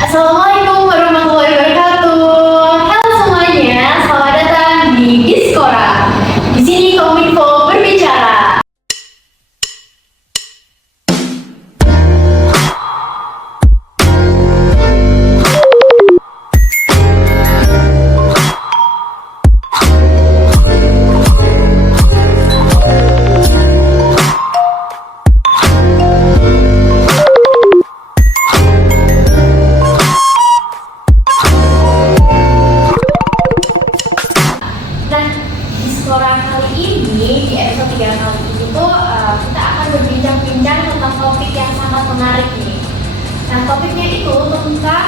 Assalamualaikum warahmatullahi wabarakatuh. Halo semuanya, selamat datang di Diskora. Di sini Kominfo berbicara. Nah, Diskora kali ini, di episode 3 kali ini tuh kita akan berbincang-bincang tentang topik yang sangat menarik nih. Nah, topiknya itu tentang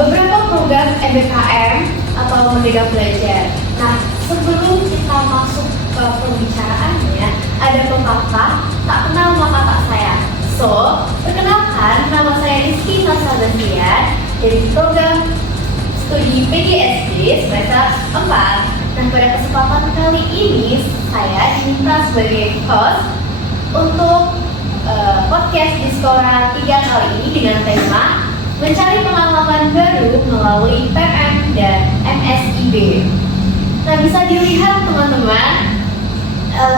beberapa program MBKM atau Merdeka Belajar. Nah, sebelum kita masuk ke pembicaraannya, ada pepatah tak kenal maka tak sayang. So, perkenalkan, nama saya Rizky Nasabastian dari program studi PGSD semester 4. Nah, pada kesempatan kali ini saya diminta sebagai host untuk podcast Diskora 3 kali ini dengan tema mencari pengalaman baru melalui PM dan MSIB. Nah, bisa dilihat teman-teman,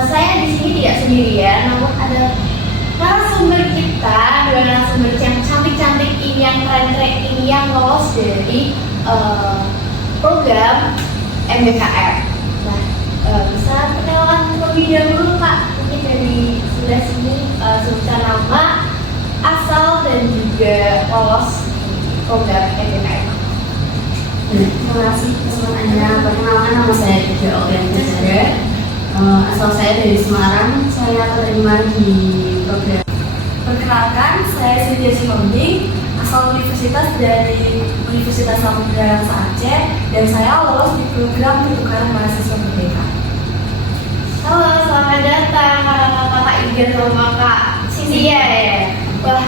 saya di sini tidak sendirian, namun ada narasumber kita, dua narasumber yang cantik-cantik ini, yang keren-keren ini, yang lolos dari program MBKM. Nah, bisa perkenalan terlebih dahulu Pak, mungkin dari sebelah sini sebutkan nama, asal dan juga lolos di program MBKM. Terima kasih kesempatannya. Perkenalkan, nama saya Dede Olga Zara. Asal saya dari Semarang. Saya terima di program. Perkenalkan, saya Cynthia Simonding, asal universitas dari Universitas Samudra Aceh, dan saya lolos di program pertukaran mahasiswa merdeka. Halo, selamat datang Kakak Iga sama Kak Cynthia ya. Wah,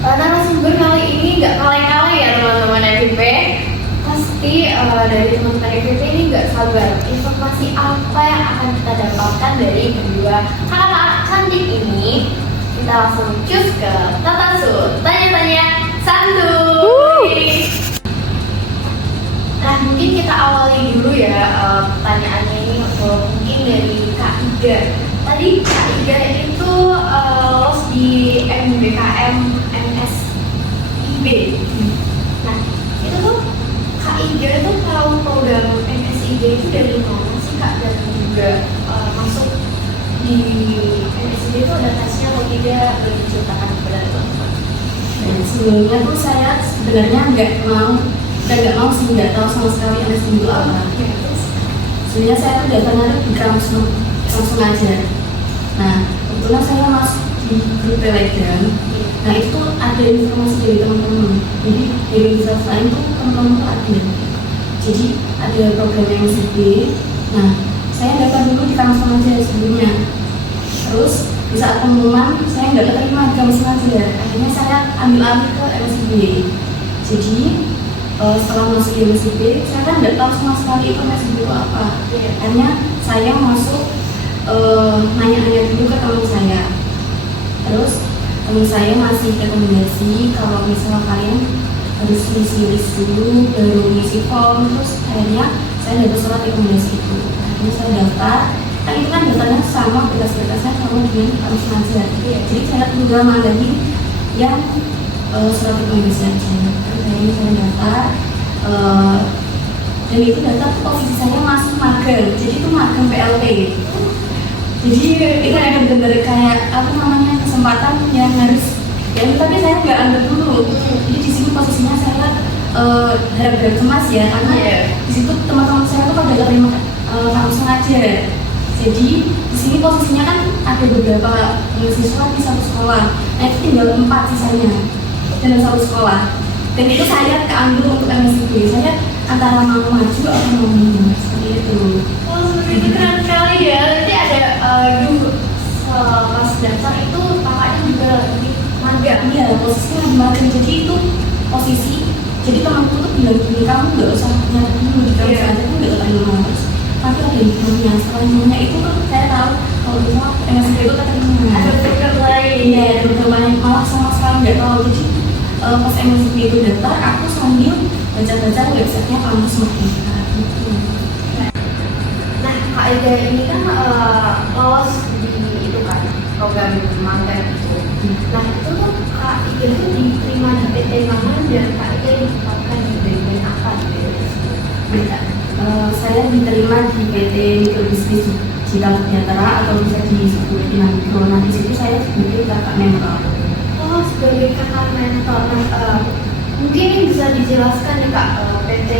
narasumber kali ini nggak kaleng-kaleng ya teman-teman FVP. Pasti dari teman-teman FVP ini nggak sabar informasi apa yang akan kita dapatkan dari kedua kakak cantik ini. Kita langsung cus ke Tata Sud, tanya-tanya santuy. Nah, mungkin kita awali dulu ya pertanyaannya ini mungkin dari Kak Iga. Tadi Kak Iga itu lolos di MBKM MSIB. Nah, itu tuh Kak Iga itu tahu program MSIB itu dari mana sih Kak, dan juga masuk di MSIB itu ada tesnya atau tidak, boleh diceritakan kepada teman-teman. Dan sebelumnya tuh saya sebenarnya nggak mau sih, nggak tahu sama sekali MSIB itu apa. Ya, terus Sebenarnya saya tuh daftarnya di langsung aja. Nah, kebetulan saya masuk di grup Telegram. Nah, itu ada informasi dari teman-teman. Jadi dari universitas lain tuh teman-teman tuh ada. Jadi ada program MSIB. Nah, saya daftar dulu di langsung aja sebelumnya. Terus di saat pengumuman saya nggak keterima di kampus aja. Akhirnya saya ambil alih ke MSIB. Jadi setelah masuk di MSIB, saya kan nggak tahu sama sekali itu MSIB itu apa. Hanya saya masuk nanya-nanya dulu ke teman saya. Terus teman saya masih rekomendasi kalau misalnya kalian harus isi list dulu, baru ngisi form. Terus akhirnya saya dapat surat rekomendasi itu. Akhirnya saya daftar. Kan itu kan daftarnya sama, berkas-berkasnya sama dengan kampus aja. Jadi saya tinggal mandangin yang surat rekomendasi aja. Akhirnya saya daftar. Dan itu daftar posisi saya masih magang. Jadi itu magang PLT. Jadi itu ada benar-benar kayak apa namanya, kesempatan yang harus ya, tapi saya nggak ambil dulu. Jadi di sini posisinya saya harap-harap cemas ya, karena di situ teman-teman saya tuh pada terima langsung aja. Jadi di sini posisinya kan ada beberapa mahasiswa di satu sekolah. Nah, itu tinggal 4 sisanya dalam satu sekolah. Dan itu saya keambil untuk MSIB. Saya antara mau maju atau mau mundur seperti itu. oh, seperti itu keren sekali ya. Jadi ada dulu pas daftar itu kakaknya juga lagi magang. Iya, posisinya lagi magang. Jadi itu posisi. Jadi temanku tuh bilang gini, kamu nggak usah nyari dulu di kampus aja, kamu nggak terima. Terus tapi ada infonya. Setelah infonya itu tuh saya tahu kalau misalnya MSIB itu terima. Ada program lain. Iya, ada program lain. Malah sama sekali nggak tahu. Jadi pas MSIP itu daftar, aku sambil baca-baca websitenya kampus Merdeka gitu. Nah, Kak Ega ini kan lolos di itu kan program magang itu. Nah, itu tuh Kak Ega itu diterima di PT mana dan Kak Ega ditempatkan di bagian apa gitu? Saya diterima di PT Mikrobisnis Digital Sejahtera atau bisa disebut Inamikro. Nah, di situ saya sebagai kakak mentor. Oh, sebagai kakak mentor. Nah, mungkin ini bisa dijelaskan ya Kak, PT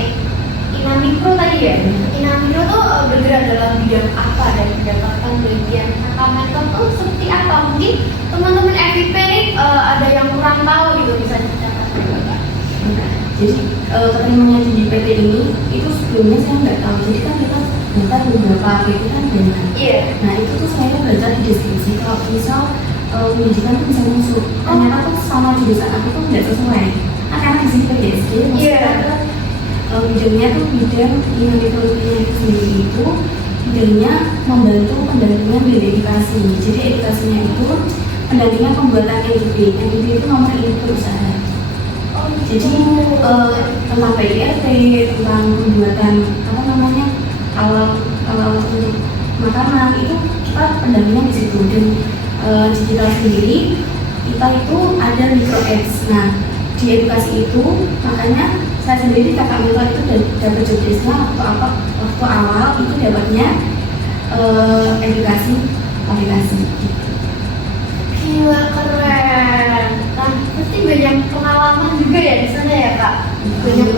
Inamikro tadi ya? Inamikro tuh bergerak dalam bidang apa dan mendapatkan bagian kakak mentor tuh seperti apa? Mungkin teman-teman FIP nih ada yang kurang tahu gitu, bisa diceritakan juga Kak? Jadi keterimanya di PT ini itu sebelumnya saya nggak tahu. Jadi kan kita daftar beberapa PT kan banyak. Iya. Nah itu tuh saya baca di deskripsi kalau misal pendidikan tuh bisa masuk. Ternyata tuh sama jurusan aku tuh nggak sesuai. Nah, karena di sini PDSD maksudnya bidangnya tuh bidang yang itu sendiri itu bidangnya membantu pendampingan dari edukasi. Jadi edukasinya itu pendampingan pembuatan NIB. NIB itu nomor induk berusaha. Jadi tentang PIRT, tentang pembuatan apa namanya awal untuk makanan itu kita pendampingan di situ. Dan digital sendiri kita itu ada micro ads. Nah di edukasi itu makanya saya sendiri kakak mentor itu dapat job desk-nya waktu awal itu dapatnya edukasi aplikasi. Gila, keren. Nah, pasti banyak pengalaman juga ya di sana ya Kak? Banyak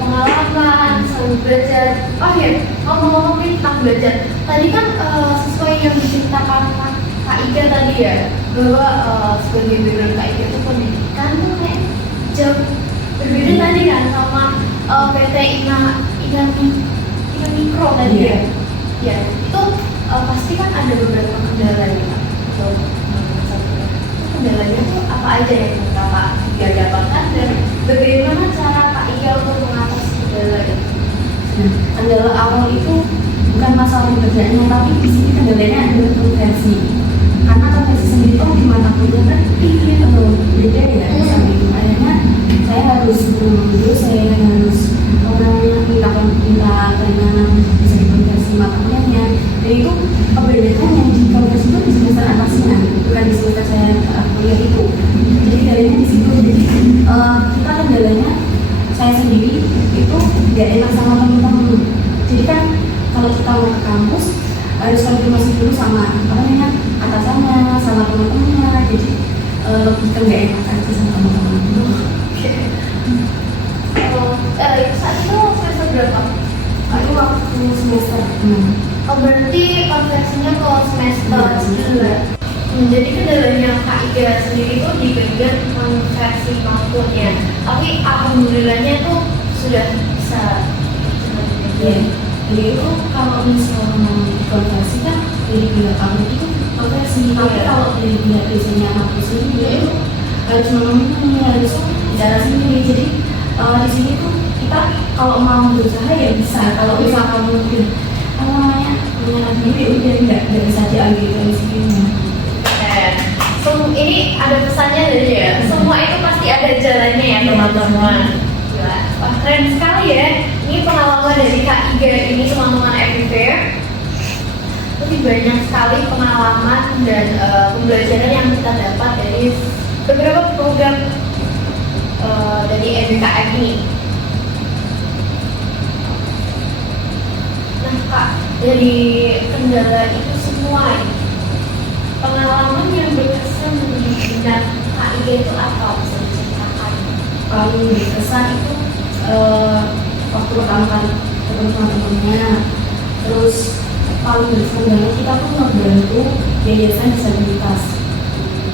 pengalaman, sambil belajar. Oh ya, ngomong-ngomong tentang belajar. Tadi kan sesuai yang diceritakan Kak Iga tadi ya, bahwa sebagai background Kak Iga itu pendidikan tuh kayak jauh berbeda tadi kan sama PT Inamikro tadi ya. Ya, itu pasti kan ada beberapa kendala ya Kak. Kendalanya tuh apa aja yang Kakak Iga dapatkan dan bagaimana cara Kak Iga untuk mengatasi kendala itu? Nah, kendala awal itu bukan masalah pekerjaannya, tapi di sini kendalanya adalah konversi. Karena konversi sendiri tuh di mata kuliah kan beda ya sama itu. Akhirnya saya harus dulu saya harus minta keringanan bisa dikonversi mata kuliahnya. Dan itu kebanyakan yang dikonversi itu di semester atasnya, bukan di semester saya kuliah itu. Jadi kendalanya di situ. Jadi kita kendalanya saya sendiri itu nggak enak sama teman-teman. Jadi kan kalau kita mau ke kampus harus konfirmasi dulu sama atasannya, sama teman-temannya. Jadi kita nggak enak aja sama teman-teman. Oke. Saat itu semester berapa? Itu waktu semester Oh, berarti konversinya ke semester 2. Jadi kendalanya Kak Iga sendiri itu di bagian konversi maupun ya. Tapi alhamdulillahnya tuh sudah bisa. ya. Jadi itu kalau misalnya mau dikonversi kan dari pihak kamu itu konversi. Tapi kalau dari pihak biasanya kampus ini itu harus memenuhi, harus bicara sendiri. Jadi di sini tuh kita kalau mau berusaha ya bisa. Kalau misalnya kamu mungkin menyerah diri ya udah nggak bisa diambil dari sini. Ini ada pesannya dari ya. Semua itu pasti ada jalannya ya teman-teman. Wah, keren sekali ya. Ini pengalaman dari Kak Iga ini teman-teman FIP. Lebih banyak sekali pengalaman dan pembelajaran yang kita dapat dari beberapa program dari MBKM ini. Nah Kak, dari kendala itu semua pengalaman yang berkesan di bidang Kak Iga itu apa? Bisa diceritakan? Paling berkesan itu waktu pertama kali ketemu teman-temannya. Terus paling berkesan banget kita tuh ngebantu yayasan disabilitas.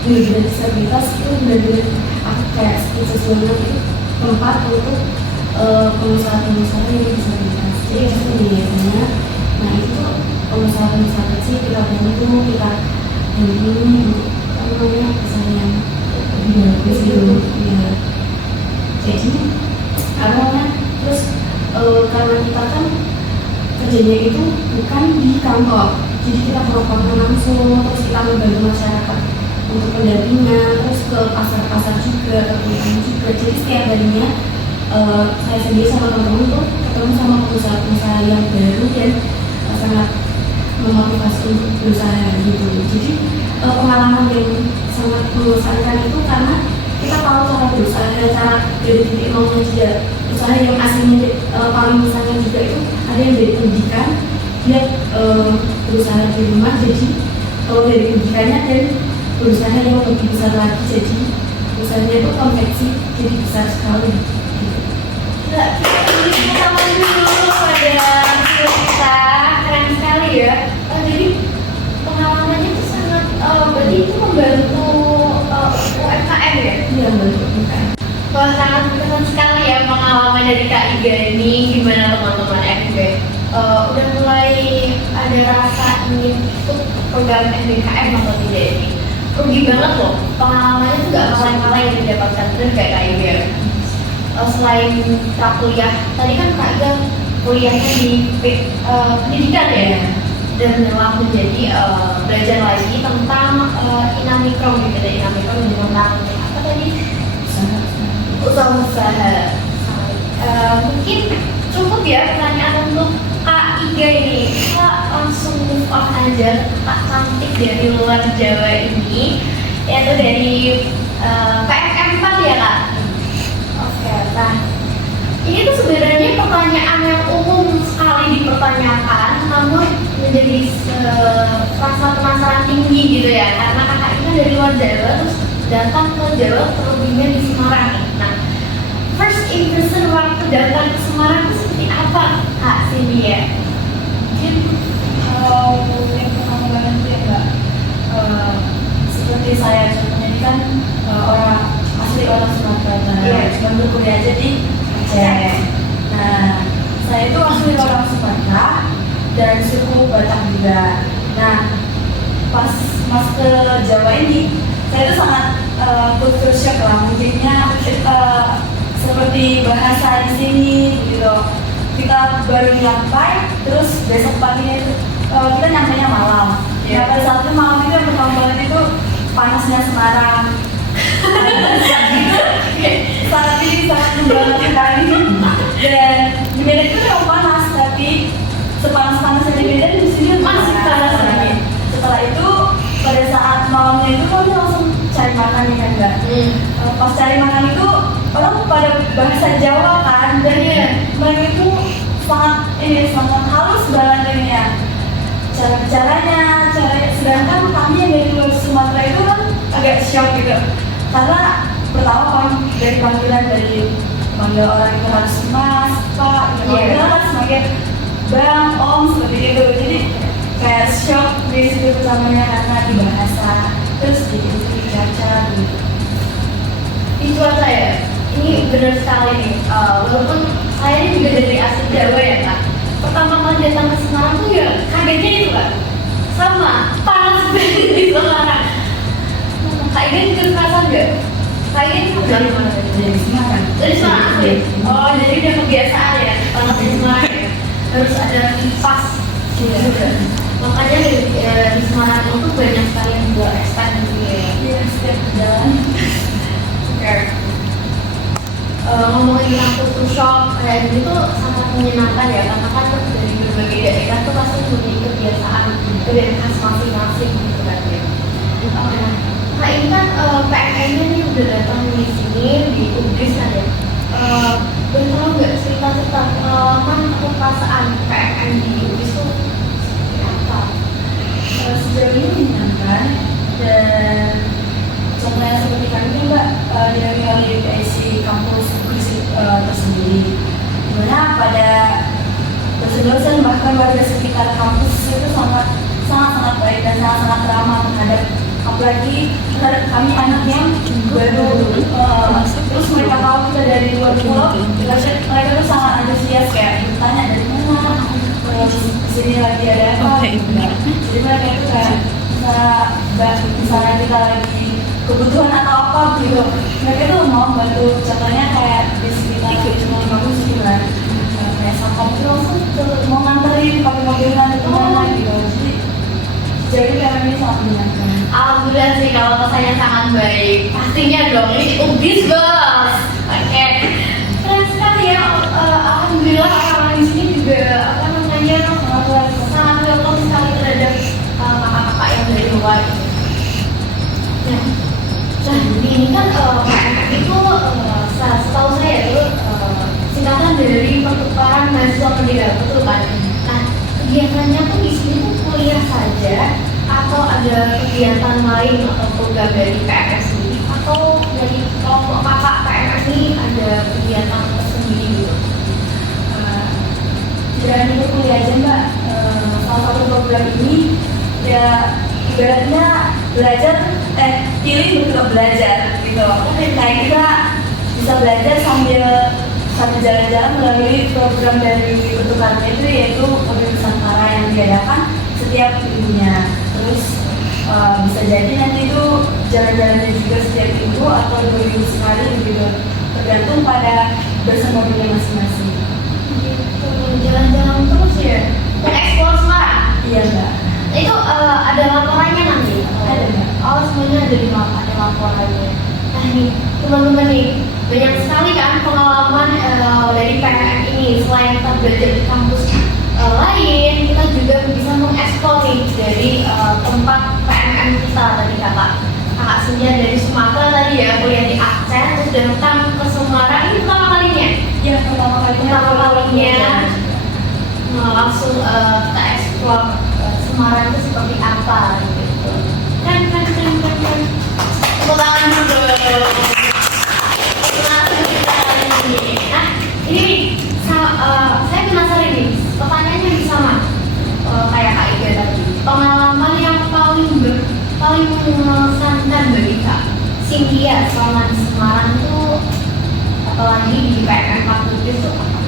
Yayasan disabilitas itu benar-benar aku kayak sesuatu itu tempat untuk pengusaha-pengusaha yang disabilitas. Jadi itu yayasannya. Nah itu tuh pengusaha-pengusaha kecil kita bantu, kita ini untuk apa namanya kesehatan lebih bagus gitu ya. Jadi apa namanya terus karena kita kan kerjanya itu bukan di kantor, jadi kita ke lapangan langsung, terus kita membantu masyarakat untuk pendampingan, terus ke pasar-pasar juga, ke perusahaan juga. Jadi setiap harinya saya sendiri sama teman-teman tuh ketemu sama pengusaha-pengusaha yang baru dan sangat memotivasi untuk berusaha gitu. Jadi pengalaman yang sangat mengesankan itu karena kita tahu cara berusaha, cara dari titik nolnya juga. Usaha yang aslinya paling misalnya juga itu ada yang dari pendidikan, dia berusaha di rumah, jadi kalau dari pendidikannya dan berusaha yang lebih besar lagi, jadi usahanya itu konveksi jadi besar sekali. Kita sama dulu pada kita, keren sekali ya. Jadi pengalamannya itu sangat, berarti itu membantu UMKM ya? Iya, membantu UMKM. Wah, sangat berkesan sekali ya pengalaman dari Kak Iga ini. Gimana teman-teman FB? Udah mulai ada rasa ingin ikut program SBKM atau tidak ini? Rugi banget loh, pengalamannya tuh gak kaleng-kaleng yang didapatkan dari Kak Iga. Selain prakuliah, tadi kan Kak Iga kuliahnya di pendidikan ya? Dan memang menjadi belajar lagi tentang Inamikro gitu, Inamikro tentang apa tadi? Usaha-usaha. Mungkin cukup ya pertanyaan untuk Kak Iga ini. Kita langsung move on aja ke Kak cantik dari luar Jawa ini, yaitu dari PMK 4 ya Kak. Oke, nah ini tuh sebenarnya pertanyaan yang umum sekali dipertanyakan, namun menjadi rasa penasaran tinggi gitu ya, karena kakak ini kan dari luar Jawa terus datang ke Jawa, terlebihnya di Semarang nih. Nah, first impression waktu datang ke Semarang itu seperti apa Kak Cindy ya? Mungkin kalau yang pertama banget itu ya Mbak, seperti saya contohnya ini kan orang asli orang Sumatera Utara, cuma berkuliah aja di Aceh. Nah, saya itu asli orang Sumatera dan suku Batak juga. Nah, pas masuk ke Jawa ini, saya itu sangat culture shock lah, mungkinnya seperti bahasa di sini gitu. Kita baru nyampai, terus besok paginya itu kita nyampainya malam. Nah, pada saat itu malam itu yang pertama banget itu panasnya Semarang. Sangat ini sangat membantu sekali. Dan di Medan itu memang panas, tapi sepanas-panasnya di Medan di sini Masih panas lagi. Setelah itu pada saat malamnya itu kami langsung cari makan ya kan Mbak. Pas cari makan itu orang pada bahasa Jawa kan, dan mereka itu sangat halus bahasanya, cara bicaranya, sedangkan kami yang dari luar Sumatera itu kan agak shock gitu, karena pertama kan dari panggilan dari panggil orang itu harus mas, pak, gitu kan semakin bang, om seperti itu, jadi kayak shock di situ pertamanya karena di bahasa, terus di cuaca gitu. Di cuaca ya, ini benar sekali nih. Walaupun saya ini juga dari asli Jawa ya Kak. Pertama kali datang ke Semarang tuh ya kagetnya itu Kak. Sama, panas banget di Semarang. Kak Iga juga kerasan nggak? Kak Iga ini dari mana tadi? Dari Semarang. Dari Semarang asli. Oh, jadi udah kebiasaan ya panas di Semarang ya. Terus ada kipas juga. Makanya di Semarang itu banyak sekali yang buat expand gitu ya. Iya, setiap jalan. Ngomongin tentang culture shock kayak gitu tuh sangat menyenangkan ya, karena kan dari berbagai daerah tuh pasti punya kebiasaan dan khas masing-masing gitu kan ya. Nah ini kan PMN-nya nih udah datang di sini di Ubris kan ya. Boleh tahu nggak cerita-cerita pengalaman atau perasaan PMN di Ubris tuh seperti apa? Sejauh ini menyenangkan, dan contohnya seperti kami ini Mbak, dari PSI kampus tersendiri, dimana pada dosen-dosen bahkan warga sekitar kampus itu sangat baik dan sangat ramah terhadap, apalagi terhadap kami anak yang baru terus mereka tahu kita dari luar pulau, mereka tuh sangat antusias, kayak bertanya dari mana, sini lagi ada apa, jadi mereka itu kayak misalnya kita lagi kebutuhan atau apa gitu, mereka tuh mau bantu. Contohnya kayak di sekitar cuma bagus gitu kan, kayak satpam itu langsung mau nganterin pakai mobilan itu mana gitu. Jadi kami ini sangat menyenangkan. Alhamdulillah sih kalau kesannya sangat baik. Pastinya dong, ini ubis bos. Oke. Keren sekali ya. Alhamdulillah orang-orang di sini juga apa namanya sangat welcome sekali terhadap kakak-kakak yang dari luar. Nah, ini kan PMM itu setahu saya itu singkatan dari pertukaran mahasiswa pendidikan, betul kan? Nah, kegiatannya tuh di sini tuh kuliah saja atau ada kegiatan lain atau program dari PMS ini atau dari kelompok kakak PMS ini ada kegiatan tersendiri gitu? Tidak hanya kuliah aja mbak, salah satu program ini ya ibaratnya belajar, pilih untuk belajar gitu. Kayak kita bisa belajar sambil jalan-jalan melalui program dari pertukaran itu, yaitu mobil Nusantara yang diadakan setiap minggunya. Terus bisa jadi nanti itu jalan-jalannya juga setiap minggu atau 2 minggu sekali begitu, tergantung pada bersama mobilnya masing-masing. Jalan-jalan terus ya, eksplor Semarang. Iya mbak. Itu ada laporannya nanti? Ada mbak. Oh semuanya ada laporannya. Nah nih teman-teman nih, banyak sekali kan pengalaman dari PMM ini. Selain kita belajar di kampus lain, kita juga bisa mengeksplor nih dari tempat PMM kita tadi kakak Sinja dari Sumatera tadi ya, kuliah di Aceh terus datang ke Semarang. Ini pertama kalinya? Ya pertama kalinya. Nah, langsung kita eksplor Semarang itu seperti apa gitu. Kan. Tepuk tangan dulu. Nah, ini saya penasaran nih, pertanyaannya lebih sama kayak Kak Iga tadi. Pengalaman yang paling mengesankan bagi Kak Cynthia selama di Semarang itu, apalagi di PMM Fakultas itu apa?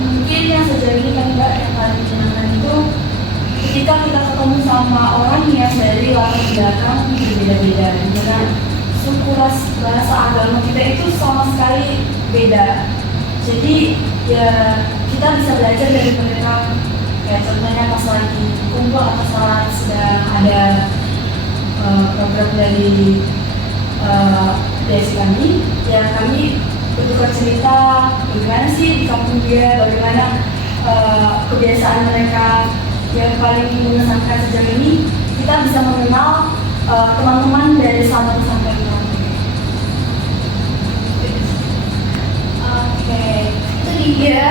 Mungkin yang sejauh ini kan mbak yang paling menyenangkan itu ketika kita ketemu sama orang yang dari latar belakang berbeda-beda, dengan suku, ras, bahasa, agama kita itu sama sekali beda. Jadi ya kita bisa belajar dari mereka. Kayak contohnya pas lagi kumpul atau saat sedang ada program dari desa kami, ya kami bertukar cerita bagaimana sih di kampung dia, bagaimana kebiasaan mereka. Yang paling mengesankan sejauh ini kita bisa mengenal teman-teman dari sahabat sampai kita. Oke, itu dia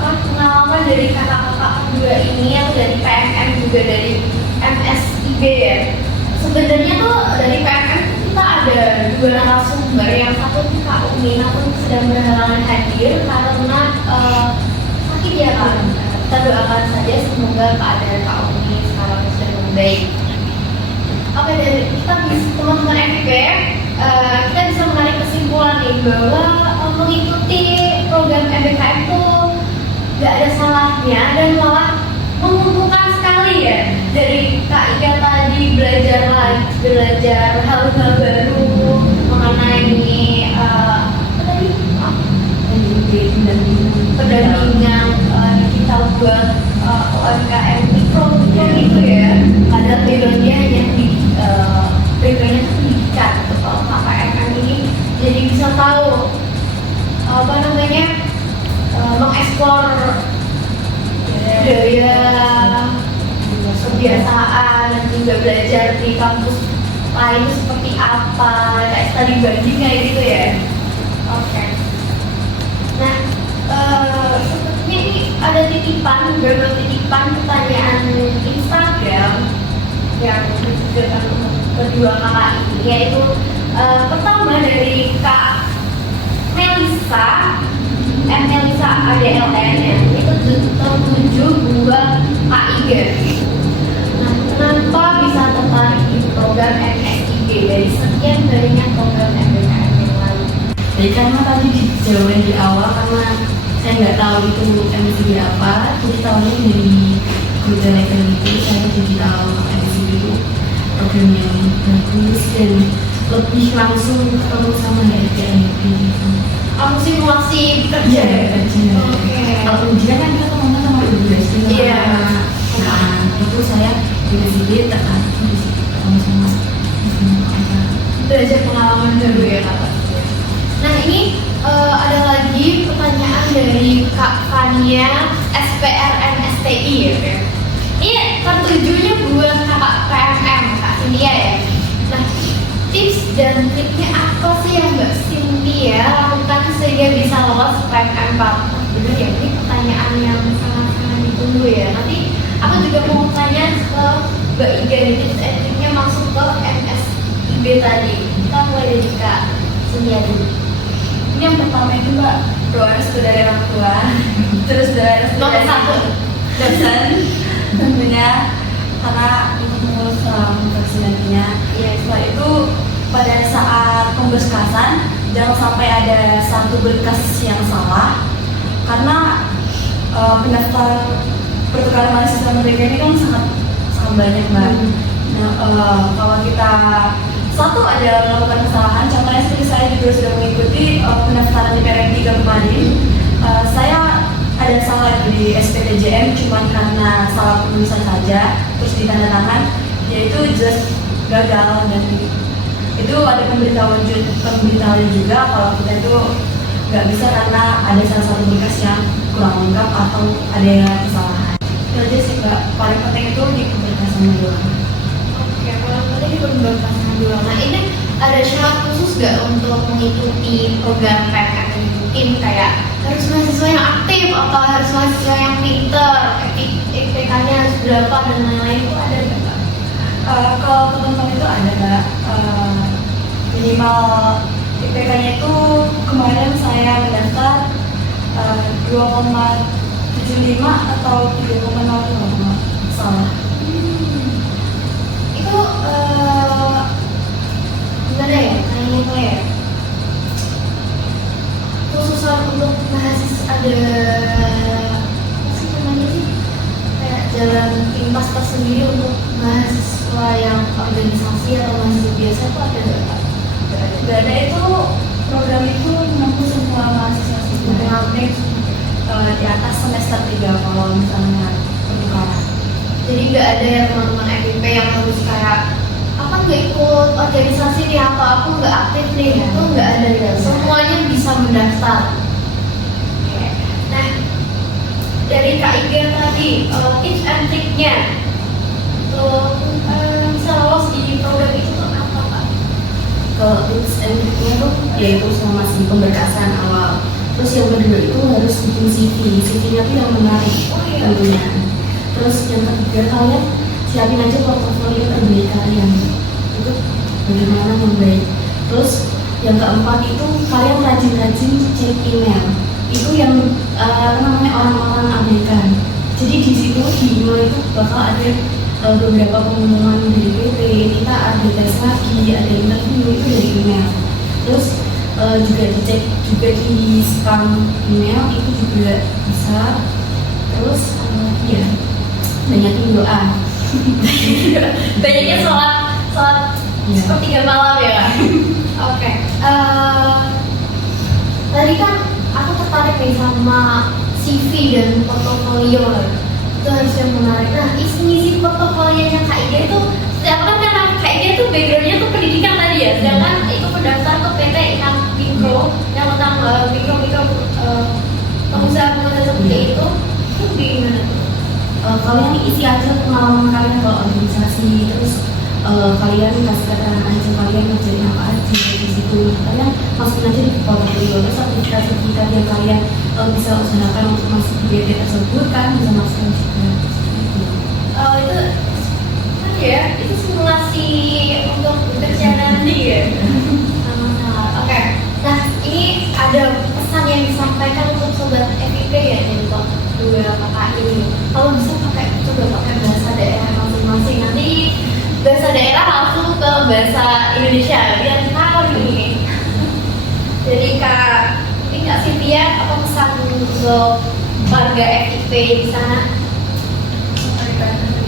pengalaman dari kakak-kakak kedua ini yang dari PMM juga dari MSIB ya. Sebenarnya tuh dari PMM kita ada 2 narasumber, yang satu Kak Umi namun sedang berhalangan hadir karena sakit ya kan. Kita doakan saja semoga keadaan Kak Umi sekarang sudah membaik. Oke, dari kita teman-teman FIP, kita bisa menarik kesimpulan nih bahwa mengikuti program MBKM itu gak ada salahnya dan malah menguntungkan sekali ya. Dari Kak Ika tadi belajar hal-hal baru mengenai pendampingan digital buat UMKM mikro gitu ya. Padahal backgroundnya hanya backgroundnya itu pendidikan gitu. Kalau KPMM ini jadi bisa tahu mengeksplor budaya, kebiasaan, dan juga belajar di kampus lain itu seperti apa, kayak tadi bandingnya gitu ya. Oke. Nah, sepertinya ini ada beberapa titipan pertanyaan Instagram yang ditujukan untuk kedua kakak ini, yaitu pertama dari Kak Melisa, Melisa ADLN ya, itu tertuju buat Kak Iga. Nah, kenapa bisa tertarik di program MSIB dari sekian banyaknya program MBKM yang lain? Jadi karena tadi dijawabin di awal, karena saya nggak tahu itu MSIB apa, jadi tahunya dari grup Telegram itu saya jadi tahu MSIB itu program yang bagus dan lebih langsung ketemu sama HRD gitu. Aku simulasi kerja ya? Kerja. Oke. Kalau ujian kan kita ketemu sama guru SD. Iya. Nah, itu saya di MSIB tertarik. Kak Fania SPRMSTI ya. Ini tertujunya buat kakak PMM, Kak Cynthia ya. Nah, tips dan triknya apa sih yang Mbak Cynthia lakukan sehingga bisa lolos PMM 4? Bener ya, ini pertanyaan yang sangat-sangat ditunggu ya. Nanti aku juga mau tanya ke Mbak Iga nih, tips and triknya masuk ke MSIB tadi. Kita mulai dari Kak Cynthia dulu. Ini yang pertama itu Mbak, doa restu dari orang tua, terus doa restu Nomor dari satu. dosen tentunya, karena untuk mengurus vaksinasinya. Iya. Setelah itu pada saat pemberkasan jangan sampai ada satu berkas yang salah, karena pendaftar pertukaran mahasiswa mereka ini kan sangat banyak Mbak. Nah, kalau kita satu ada melakukan kesalahan, contohnya seperti saya juga sudah mengikuti pendaftaran di PRMD kemarin. Saya ada salah di SPTJM cuman karena salah penulisan saja, terus ditandatangan, yaitu just gagal, dan itu ada pemberitahuan juga kalau kita itu nggak bisa karena ada salah satu berkas yang kurang lengkap atau ada kesalahan. Itu aja sih Mbak, paling penting itu di pemberkasannya doang. Oke, kalau tadi di pemberkasan doang. Nah, ini ada syarat khusus nggak untuk mengikuti program PMM ini? Mungkin kayak harus mahasiswa yang aktif atau harus mahasiswa yang pinter, IPK-nya harus berapa dan lain-lain, itu ada nggak Kak? Kalau teman-teman itu ada Mbak, minimal IPK-nya itu kemarin saya mendaftar 2,75 atau 3,0 kalau nggak salah. Itu gimana ya? Kayaknya apa ya? Khususan untuk mahasiswa ada apa sih namanya sih? Kayak jalan pintas tersendiri untuk mahasiswa yang organisasi atau mahasiswa biasa itu ada nggak Kak? Gak ada, itu program itu menempuh semua mahasiswa yang aktif di atas semester 3 kalau misalnya pertukaran. Jadi nggak ada yang teman-teman FIP yang harus kayak apa nggak ikut organisasi nih atau aku nggak aktif nih, itu nggak ada ya. Semuanya bisa mendaftar. Oke. Nah, dari Kak Iga tadi tips and triknya untuk bisa lolos di program itu tuh apa Kak? Kalau tips and triknya tuh yaitu selama masih pemberkasan awal. Terus yang kedua itu harus bikin CV-nya tuh yang menarik tentunya. Terus yang ketiga kalian siapin aja portofolio terbaik kalian, itu bagaimana yang baik. Terus yang keempat itu kalian rajin-rajin cek email. Itu yang orang-orang abaikan. Jadi di situ di email itu bakal ada beberapa pengumuman dari PP, kita ada tes lagi, ada interview, itu dari email. Terus juga dicek juga di spam email, itu juga bisa. Terus ya banyakin doa. Banyaknya sholat Ya. sepertiga malam ya Kak? Oke. Tadi kan aku tertarik nih sama CV dan portofolio. Itu harus yang menarik. Nah, isi portofolionya Kak Iga itu, sedangkan karena Kak Iga itu backgroundnya tuh pendidikan tadi ya, sedangkan itu pendaftar ke PT Inam Mikro yang tentang mikro pengusaha seperti itu gimana tuh? Kalian isi aja pengalaman kalian kalau organisasi, terus kalian kasih keterangan aja kalian ngerjain apa aja di situ. Kalian masukin aja di portofolio, terus sertifikat yang kalian bisa usahakan untuk masuk di BT tersebut kan bisa masukin juga. Itu kan ya, itu simulasi untuk bekerja nanti ya. Sama-sama. Oke. Nah, ini ada pesan yang disampaikan untuk sobat FIP ya dari dua kakak ini. Kalau bisa coba pakai bahasa daerah masing-masing. Nanti bahasa daerah langsung ke bahasa Indonesia biar tahu nih. Jadi Kak Cynthia, apa pesan untuk warga FIP di sana?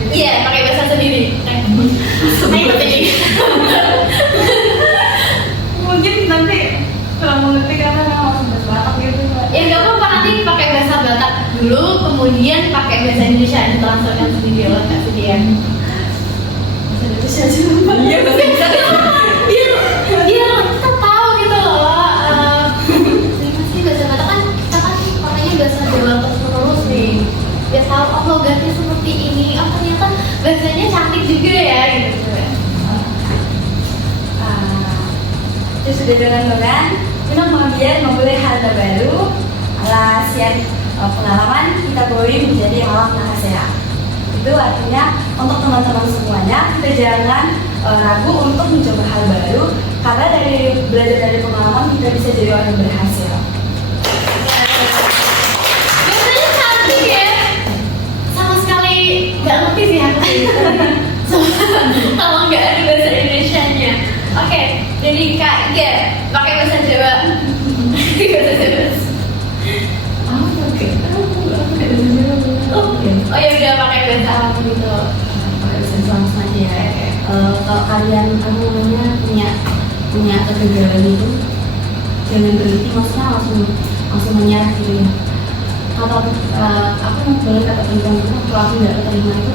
Iya, pakai bahasa sendiri. Ayo penting. Mungkin nanti kurang mengerti karena langsung bahasa Batak gitu. Ya nggak apa-apa, nanti pakai bahasa Batak dulu, kemudian pakai bahasa Indonesia ditransferkan sendiri oleh Kak Cynthia. Indonesia aja. Iya, bahasa Indonesia. Biar kita tahu gitu loh. Terima kasih bahasa Batak kan kita kan pakainya bahasa Jawa sudah dengan kemudian memulai hal terbaru, alasan pengalaman kita boleh menjadi malam rahasia. Itu artinya untuk teman-teman semuanya kita jangan ragu untuk mencoba hal baru, karena dari belajar dari pengalaman kita bisa jadi orang yang berhasil. Biasanya cantik ya. Sama sekali nggak ngerti sih aku. Kalau nggak ada bahasa Indonesianya. Oke, jadi Kak Iga pakai bahasa Jawa. Bahasa Jawa. Oh ya udah pakai bahasa Arab gitu. Pakai bahasa langsung aja ya. Kalau kalian punya kegagalan itu, jangan berhenti, maksudnya langsung menyerah gitu ya. Atau aku mau boleh kata tentang itu, kalau aku nggak terima itu,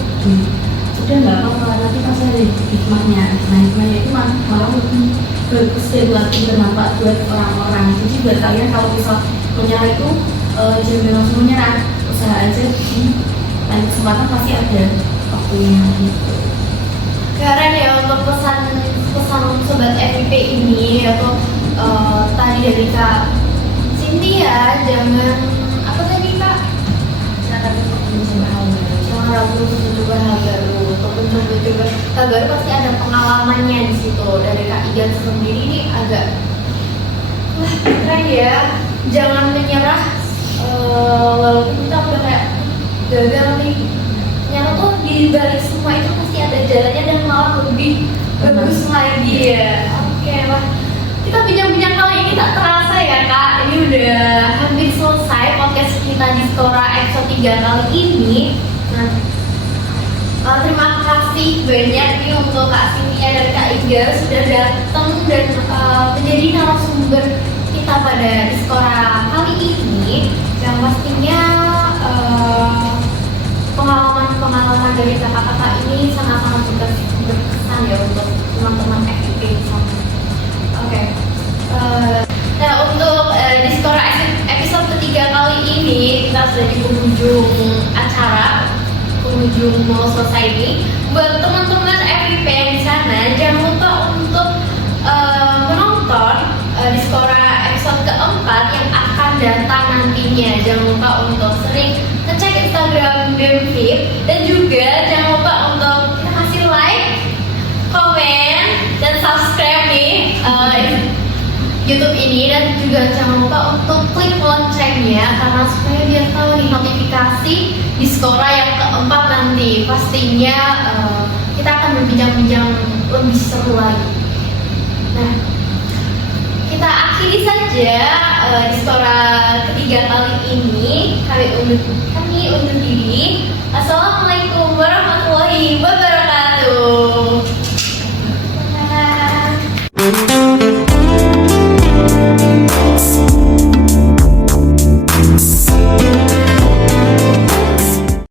sudah nggak apa-apa, nanti pasti ada hikmahnya. Nah, hikmahnya itu malah lebih bagus dan lebih bermanfaat buat orang-orang. Jadi buat kalian kalau misal menyerah itu, jangan langsung menyerah, usaha aja. Lain kesempatan pasti ada waktunya gitu. Keren ya untuk pesan sobat FIP ini, yaitu tadi dari Kak Cynthia, jangan apa tadi Kak? Jangan lupa mencoba hal baru. Jangan ragu untuk mencoba hal baru. Untuk mencoba hal baru pasti ada pengalamannya di situ. Dari Kak Igan sendiri ini agak wah keren ya. Jangan menyerah walaupun kita udah kayak gagal nih. Ternyata tuh di balik semua itu pasti ada jalannya dan malah lebih bagus lagi ya. Oke, wah kita bincang-bincang kali ini tak terasa ya Kak. Ini udah hampir selesai podcast kita di Skora episode 3 kali ini. Nah, terima kasih banyak nih untuk Kak Cynthia dan Kak Iga sudah datang dan menjadi narasumber kita pada di Skora kali ini. Yang pastinya pengalaman dari kakak-kakak ini sangat-sangat berkesan ya untuk teman-teman FIP di sana. Oke. Nah untuk di Skora episode ketiga kali ini kita sudah di penghujung acara, penghujung mau selesai ini. Buat teman-teman FIP yang di sana, jangan lupa untuk menonton di Skora episode keempat yang akan datang nantinya. Jangan lupa untuk sering ngecek Instagram BEMFIP dan juga jangan lupa untuk kita kasih like, komen, dan subscribe nih YouTube ini, dan juga jangan lupa untuk klik loncengnya karena supaya biar tahu nih notifikasi di Skora yang keempat nanti. Pastinya kita akan berbincang-bincang lebih seru lagi. Nah, kita akhiri saja di Skora ketiga kali ini. Kami undur diri. Assalamualaikum warahmatullahi wabarakatuh.